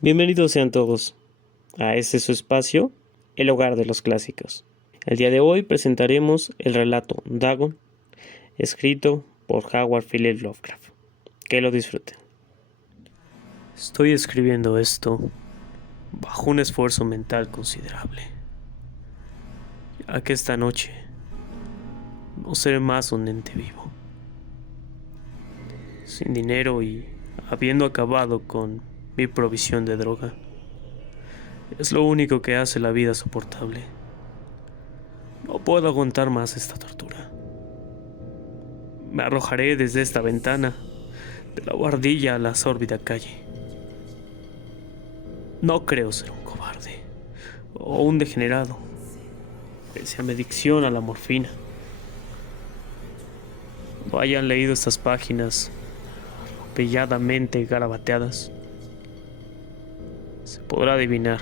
Bienvenidos sean todos a este su espacio, el hogar de los clásicos. El día de hoy presentaremos el relato Dagon, escrito por Howard Phillips Lovecraft. Que lo disfruten. Estoy escribiendo esto bajo un esfuerzo mental considerable, ya que esta noche no seré más un ente vivo. Sin dinero y habiendo acabado con mi provisión de droga, es lo único que hace la vida soportable. No puedo aguantar más esta tortura. Me arrojaré desde esta ventana de la buhardilla a la sórdida calle. No creo ser un cobarde o un degenerado, pese a mi adicción a la morfina. No hayan leído estas páginas atropelladamente garabateadas, se podrá adivinar,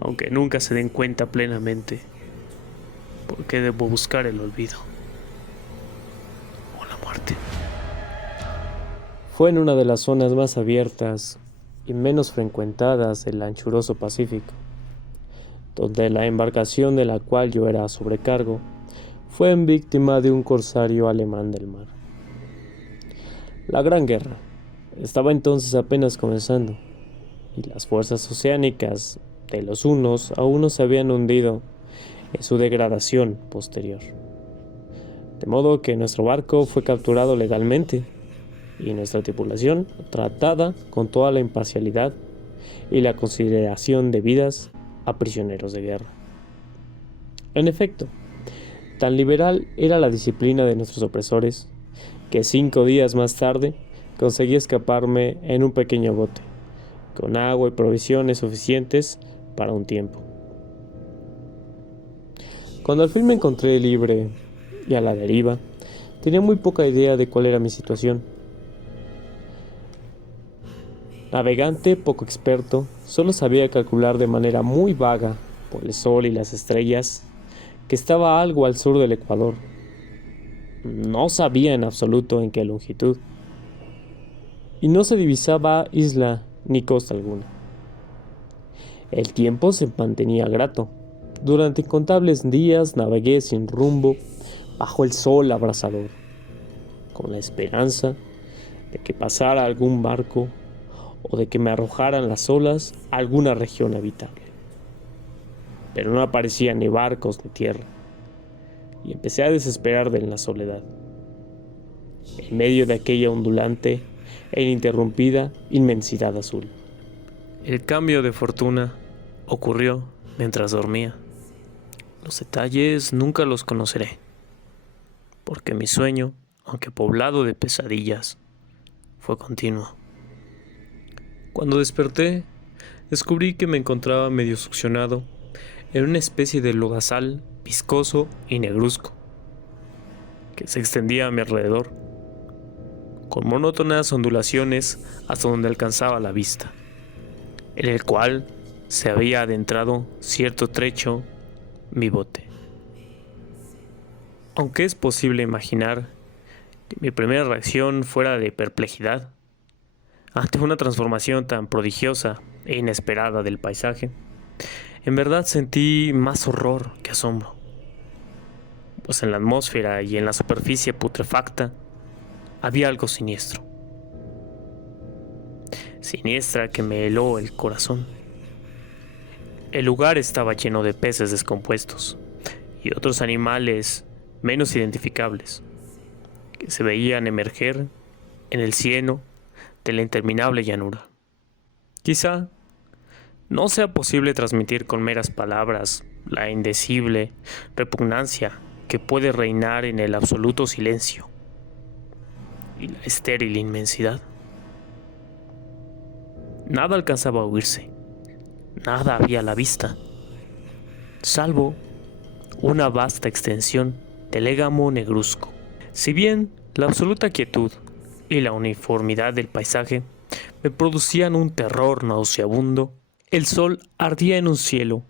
aunque nunca se den cuenta plenamente, por qué debo buscar el olvido o la muerte. Fue en una de las zonas más abiertas y menos frecuentadas del anchuroso Pacífico, donde la embarcación de la cual yo era sobrecargo fue víctima de un corsario alemán del mar. La Gran Guerra estaba entonces apenas comenzando, y las fuerzas oceánicas de los hunos aún no se habían hundido en su degradación posterior. De modo que nuestro barco fue capturado legalmente y nuestra tripulación tratada con toda la imparcialidad y la consideración debidas a prisioneros de guerra. En efecto, tan liberal era la disciplina de nuestros opresores que 5 días más tarde conseguí escaparme en un pequeño bote, con agua y provisiones suficientes para un tiempo. Cuando al fin me encontré libre y a la deriva, tenía muy poca idea de cuál era mi situación. Navegante poco experto, solo sabía calcular de manera muy vaga, por el sol y las estrellas, que estaba algo al sur del Ecuador. No sabía en absoluto en qué longitud, y no se divisaba isla ni costa alguna. El tiempo se mantenía grato. Durante incontables días navegué sin rumbo bajo el sol abrasador, con la esperanza de que pasara algún barco o de que me arrojaran las olas a alguna región habitable. Pero no aparecían ni barcos ni tierra, y empecé a desesperarme en la soledad, en medio de aquella ondulante e ininterrumpida inmensidad azul. El cambio de fortuna ocurrió mientras dormía. Los detalles nunca los conoceré, porque mi sueño, aunque poblado de pesadillas, fue continuo. Cuando desperté, descubrí que me encontraba medio succionado en una especie de lodazal viscoso y negruzco, que se extendía a mi alrededor, con monótonas ondulaciones hasta donde alcanzaba la vista, en el cual se había adentrado cierto trecho mi bote. Aunque es posible imaginar que mi primera reacción fuera de perplejidad ante una transformación tan prodigiosa e inesperada del paisaje, en verdad sentí más horror que asombro, pues en la atmósfera y en la superficie putrefacta había algo siniestro. Siniestra que me heló el corazón. El lugar estaba lleno de peces descompuestos y otros animales menos identificables que se veían emerger en el cieno de la interminable llanura. Quizá no sea posible transmitir con meras palabras la indecible repugnancia que puede reinar en el absoluto silencio y la estéril inmensidad. Nada alcanzaba a oírse, nada había a la vista, salvo una vasta extensión de légamo negruzco. Si bien la absoluta quietud y la uniformidad del paisaje me producían un terror nauseabundo, el sol ardía en un cielo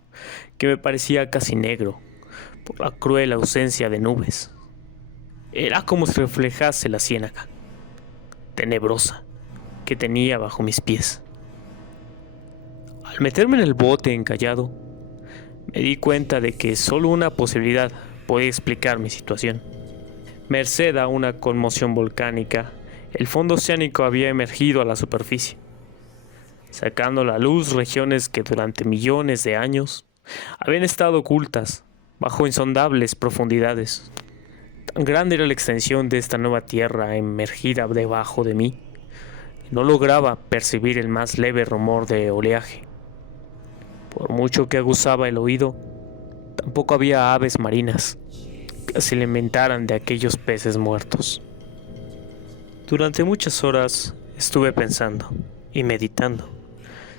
que me parecía casi negro por la cruel ausencia de nubes. Era como si reflejase la ciénaga tenebrosa que tenía bajo mis pies. Al meterme en el bote encallado, me di cuenta de que solo una posibilidad podía explicar mi situación. Merced a una conmoción volcánica, el fondo oceánico había emergido a la superficie, sacando a la luz regiones que durante millones de años habían estado ocultas bajo insondables profundidades. Tan grande era la extensión de esta nueva tierra emergida debajo de mí, que no lograba percibir el más leve rumor de oleaje. Por mucho que aguzaba el oído, tampoco había aves marinas que se alimentaran de aquellos peces muertos. Durante muchas horas estuve pensando y meditando,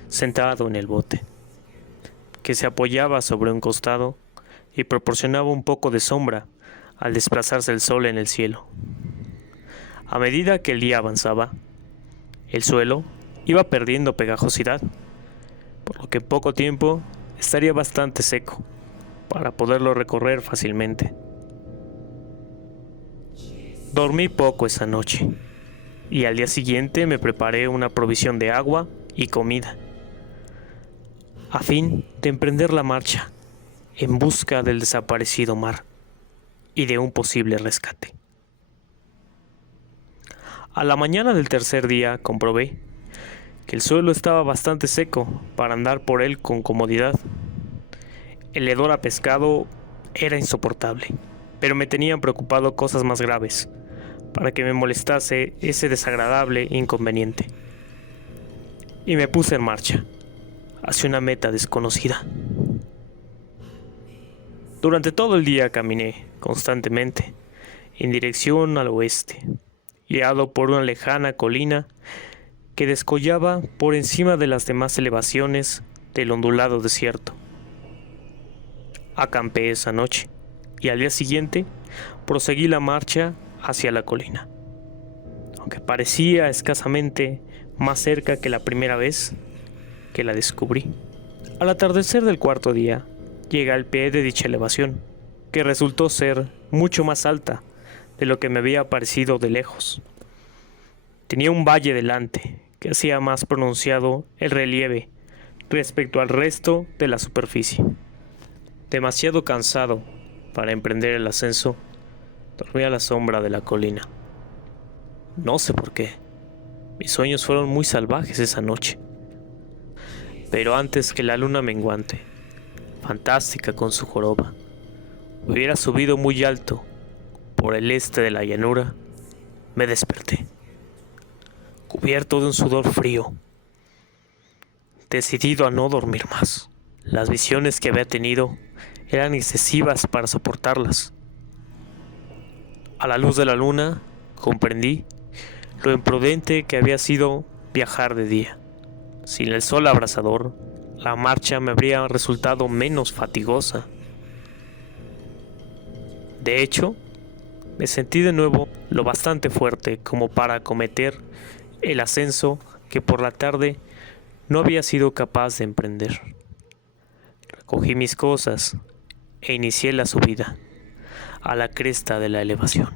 sentado en el bote, que se apoyaba sobre un costado y proporcionaba un poco de sombra al desplazarse el sol en el cielo. A medida que el día avanzaba, el suelo iba perdiendo pegajosidad, por lo que en poco tiempo estaría bastante seco para poderlo recorrer fácilmente. Dormí poco esa noche y al día siguiente me preparé una provisión de agua y comida, a fin de emprender la marcha en busca del desaparecido mar y de un posible rescate. A la mañana del tercer día comprobé que el suelo estaba bastante seco para andar por él con comodidad. El hedor a pescado era insoportable, pero me tenían preocupado cosas más graves para que me molestase ese desagradable inconveniente. Y me puse en marcha hacia una meta desconocida. Durante todo el día caminé constantemente en dirección al oeste, guiado por una lejana colina que descollaba por encima de las demás elevaciones del ondulado desierto. Acampé esa noche y al día siguiente proseguí la marcha hacia la colina, aunque parecía escasamente más cerca que la primera vez que la descubrí. Al atardecer del cuarto día, llegué al pie de dicha elevación, que resultó ser mucho más alta de lo que me había parecido de lejos. Tenía un valle delante, que hacía más pronunciado el relieve respecto al resto de la superficie. Demasiado cansado para emprender el ascenso, dormí a la sombra de la colina. No sé por qué. Mis sueños fueron muy salvajes esa noche. Pero antes que la luna menguante, fantástica con su joroba, hubiera subido muy alto por el este de la llanura, me desperté, cubierto de un sudor frío, decidido a no dormir más. Las visiones que había tenido eran excesivas para soportarlas. A la luz de la luna comprendí lo imprudente que había sido viajar de día. Sin el sol abrasador, la marcha me habría resultado menos fatigosa. De hecho, me sentí de nuevo lo bastante fuerte como para acometer el ascenso que por la tarde no había sido capaz de emprender. Recogí mis cosas e inicié la subida a la cresta de la elevación.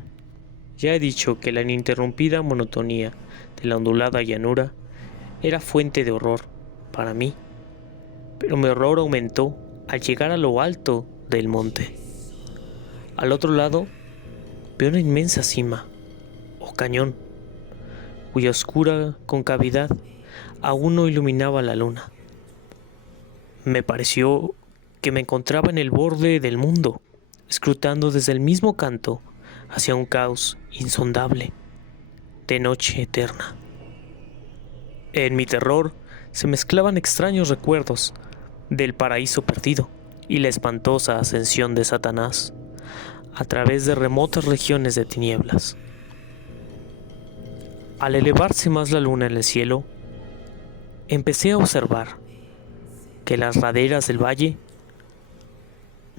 Ya he dicho que la ininterrumpida monotonía de la ondulada llanura era fuente de horror para mí, pero mi horror aumentó al llegar a lo alto del monte. Al otro lado vi una inmensa cima o cañón, cuya oscura concavidad aún no iluminaba la luna. Me pareció que me encontraba en el borde del mundo, escrutando desde el mismo canto hacia un caos insondable de noche eterna. En mi terror se mezclaban extraños recuerdos del paraíso perdido y la espantosa ascensión de Satanás a través de remotas regiones de tinieblas. Al elevarse más la luna en el cielo, empecé a observar que las laderas del valle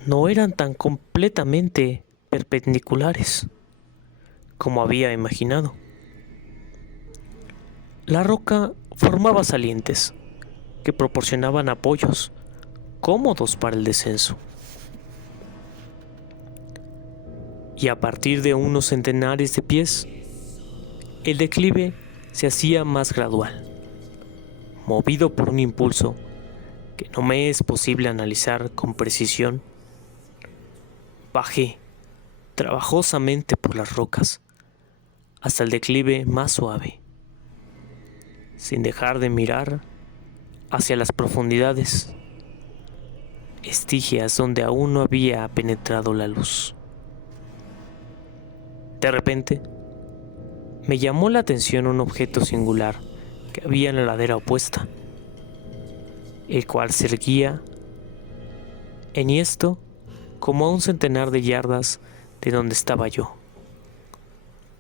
no eran tan completamente perpendiculares como había imaginado. La roca formaba salientes que proporcionaban apoyos cómodos para el descenso. Y a partir de unos centenares de pies, el declive se hacía más gradual, movido por un impulso que no me es posible analizar con precisión, bajé trabajosamente por las rocas hasta el declive más suave, sin dejar de mirar hacia las profundidades, estigias donde aún no había penetrado la luz. De repente, me llamó la atención un objeto singular que había en la ladera opuesta, el cual se erguía enhiesto como a un centenar de yardas de donde estaba yo.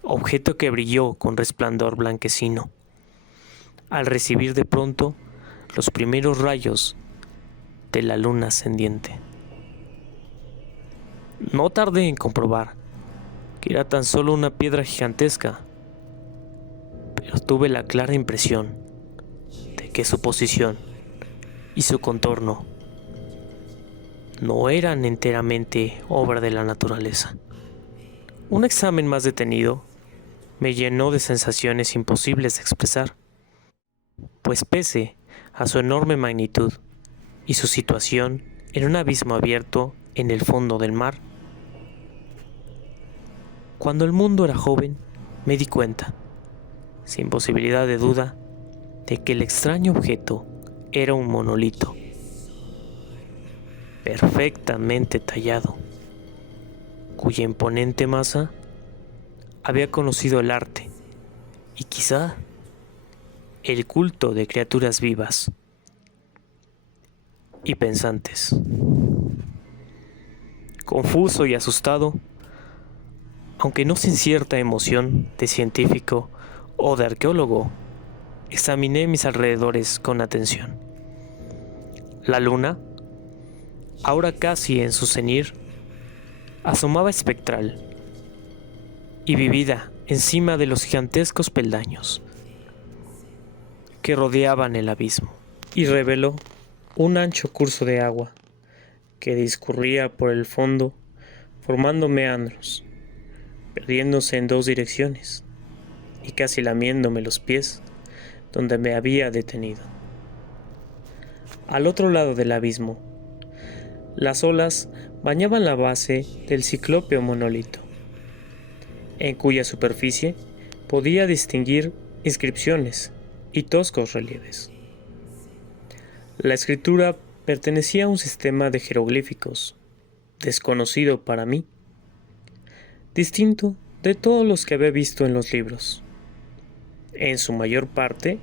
Objeto que brilló con resplandor blanquecino, al recibir de pronto los primeros rayos de la luna ascendiente. No tardé en comprobar que era tan solo una piedra gigantesca, pero tuve la clara impresión de que su posición y su contorno no eran enteramente obra de la naturaleza. Un examen más detenido me llenó de sensaciones imposibles de expresar, pues pese a su enorme magnitud y su situación en un abismo abierto en el fondo del mar, cuando el mundo era joven, me di cuenta, sin posibilidad de duda, de que el extraño objeto era un monolito, perfectamente tallado, cuya imponente masa había conocido el arte y quizá el culto de criaturas vivas y pensantes. Confuso y asustado, aunque no sin cierta emoción de científico o de arqueólogo, examiné mis alrededores con atención. La luna, ahora casi en su cenir, asomaba espectral y vivida encima de los gigantescos peldaños que rodeaban el abismo, y reveló un ancho curso de agua que discurría por el fondo formando meandros, perdiéndose en dos direcciones y casi lamiéndome los pies donde me había detenido. Al otro lado del abismo, las olas bañaban la base del ciclópeo monolito, en cuya superficie podía distinguir inscripciones y toscos relieves. La escritura pertenecía a un sistema de jeroglíficos desconocido para mí, distinto de todos los que había visto en los libros. En su mayor parte,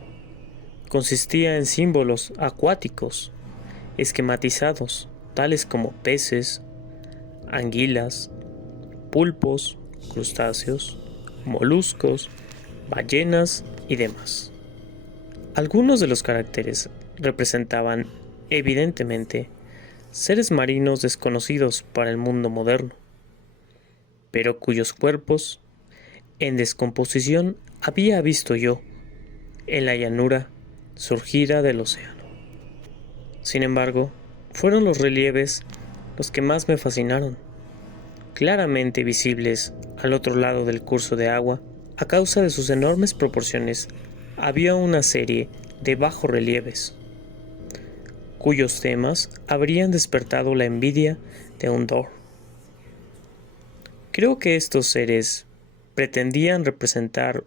consistía en símbolos acuáticos, esquematizados, tales como peces, anguilas, pulpos, crustáceos, moluscos, ballenas y demás. Algunos de los caracteres representaban, evidentemente, seres marinos desconocidos para el mundo moderno, pero cuyos cuerpos, en descomposición, había visto yo en la llanura surgida del océano. Sin embargo, fueron los relieves los que más me fascinaron, claramente visibles al otro lado del curso de agua. A causa de sus enormes proporciones, había una serie de bajorrelieves, cuyos temas habrían despertado la envidia de un Dor. Creo que estos seres pretendían representar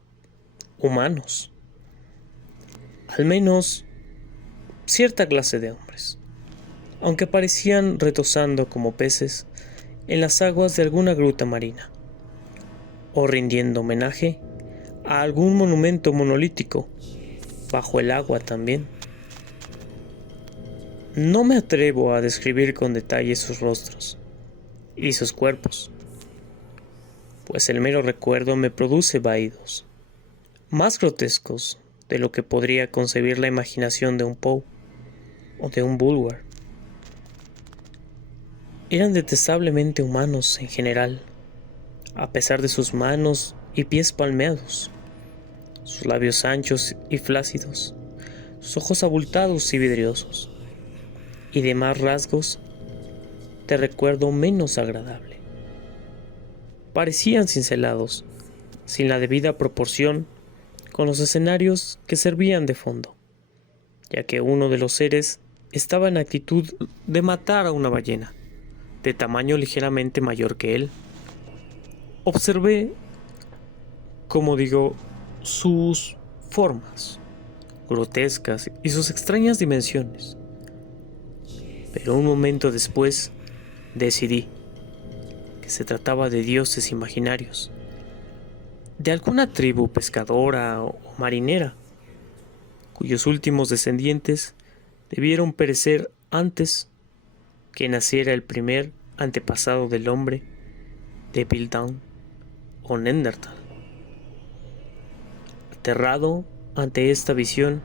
humanos, al menos cierta clase de hombres, aunque parecían retozando como peces en las aguas de alguna gruta marina, o rindiendo homenaje a algún monumento monolítico bajo el agua también. No me atrevo a describir con detalle sus rostros y sus cuerpos, pues el mero recuerdo me produce vahidos, más grotescos de lo que podría concebir la imaginación de un Poe o de un Bulwer. Eran detestablemente humanos en general, a pesar de sus manos y pies palmeados, sus labios anchos y flácidos, sus ojos abultados y vidriosos, y demás rasgos de recuerdo menos agradable. Parecían cincelados, sin la debida proporción, con los escenarios que servían de fondo, ya que uno de los seres estaba en actitud de matar a una ballena, de tamaño ligeramente mayor que él. Observé, como digo, sus formas grotescas y sus extrañas dimensiones. Pero un momento después decidí que se trataba de dioses imaginarios, de alguna tribu pescadora o marinera, cuyos últimos descendientes debieron perecer antes que naciera el primer antepasado del hombre de Piltdown o Neandertal. Aterrado ante esta visión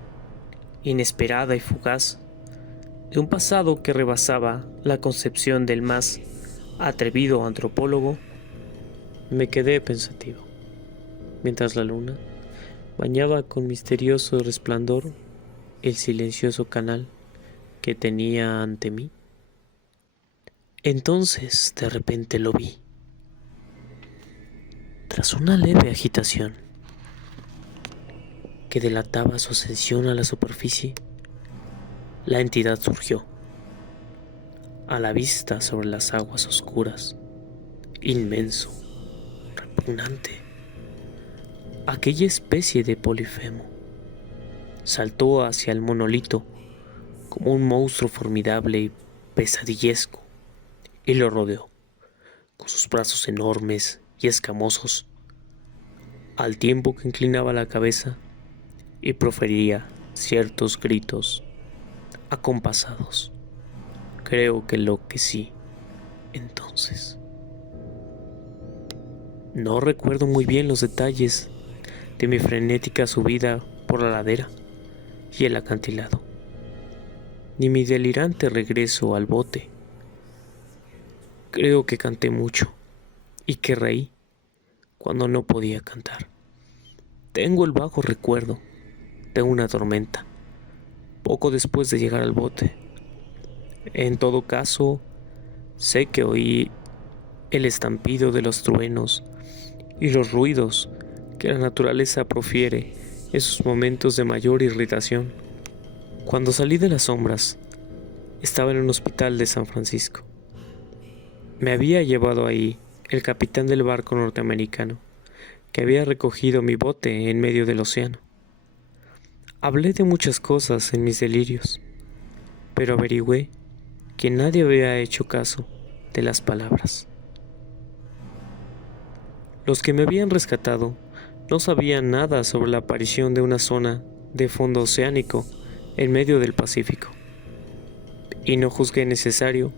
inesperada y fugaz de un pasado que rebasaba la concepción del más atrevido antropólogo, me quedé pensativo, mientras la luna bañaba con misterioso resplandor el silencioso canal que tenía ante mí. Entonces, de repente lo vi. Tras una leve agitación que delataba su ascensión a la superficie, la entidad surgió, a la vista sobre las aguas oscuras, inmenso, repugnante. Aquella especie de Polifemo saltó hacia el monolito como un monstruo formidable y pesadillesco, y lo rodeó con sus brazos enormes y escamosos, al tiempo que inclinaba la cabeza y profería ciertos gritos acompasados. Creo que enloquecí entonces. No recuerdo muy bien los detalles de mi frenética subida por la ladera y el acantilado, ni mi delirante regreso al bote. Creo que canté mucho y que reí cuando no podía cantar. Tengo el vago recuerdo de una tormenta poco después de llegar al bote. En todo caso, sé que oí el estampido de los truenos y los ruidos que la naturaleza profiere en sus momentos de mayor irritación. Cuando salí de las sombras, estaba en un hospital de San Francisco. Me había llevado ahí el capitán del barco norteamericano que había recogido mi bote en medio del océano. Hablé de muchas cosas en mis delirios, pero averigüé que nadie había hecho caso de las palabras. Los que me habían rescatado no sabían nada sobre la aparición de una zona de fondo oceánico en medio del Pacífico, y no juzgué necesario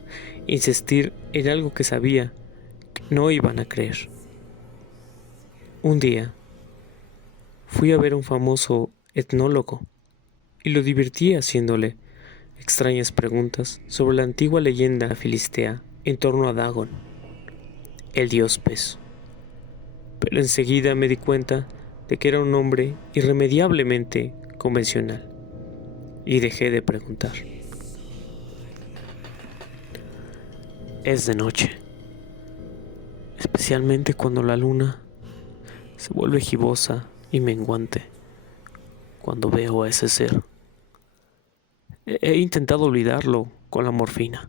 insistir en algo que sabía que no iban a creer. Un día fui a ver a un famoso etnólogo y lo divertí haciéndole extrañas preguntas sobre la antigua leyenda filistea en torno a Dagon, el dios pez. Pero enseguida me di cuenta de que era un hombre irremediablemente convencional y dejé de preguntar. Es de noche, especialmente cuando la luna se vuelve gibosa y menguante. Cuando veo a ese ser, he intentado olvidarlo con la morfina,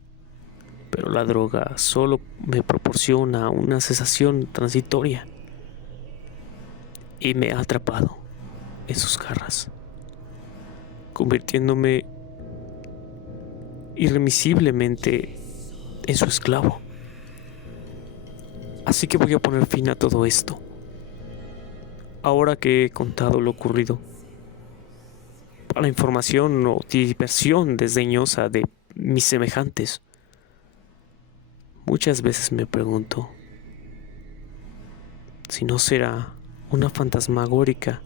pero la droga solo me proporciona una sensación transitoria y me ha atrapado en sus garras, convirtiéndome irremisiblemente en su esclavo. Así que voy a poner fin a todo esto, ahora que he contado lo ocurrido, para información o diversión desdeñosa de mis semejantes. Muchas veces me pregunto si no será una fantasmagórica,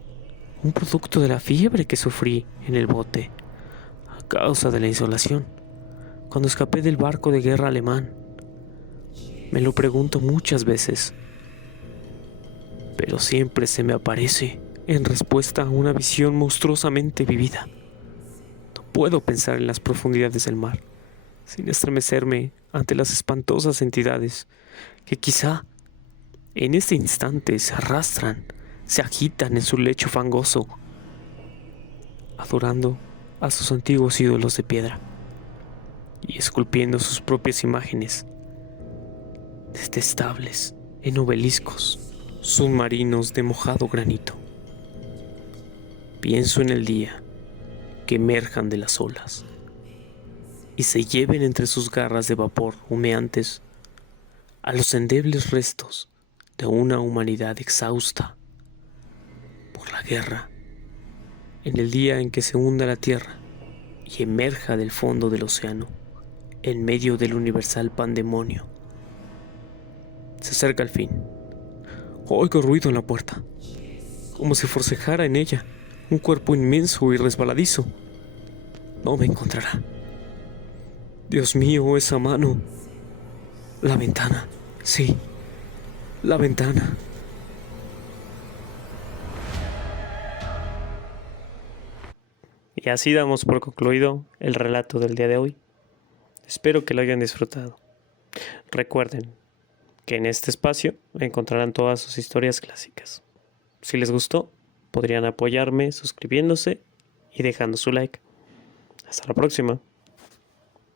un producto de la fiebre que sufrí en el bote a causa de la insolación cuando escapé del barco de guerra alemán. Me lo pregunto muchas veces, pero siempre se me aparece en respuesta a una visión monstruosamente vivida. No puedo pensar en las profundidades del mar sin estremecerme ante las espantosas entidades que quizá en este instante se arrastran, se agitan en su lecho fangoso, adorando a sus antiguos ídolos de piedra. y esculpiendo sus propias imágenes detestables en obeliscos submarinos de mojado granito. Pienso en el día que emerjan de las olas y se lleven entre sus garras de vapor humeantes a los endebles restos de una humanidad exhausta por la guerra, en el día en que se hunda la tierra y emerja del fondo del océano en medio del universal pandemonio. Se acerca el fin. Oigo ruido en la puerta, como si forcejara en ella un cuerpo inmenso y resbaladizo. No me encontrará. Dios mío, esa mano. La ventana. Sí, la ventana. Y así damos por concluido el relato del día de hoy. Espero que lo hayan disfrutado. Recuerden que en este espacio encontrarán todas sus historias clásicas. Si les gustó, podrían apoyarme suscribiéndose y dejando su like. Hasta la próxima.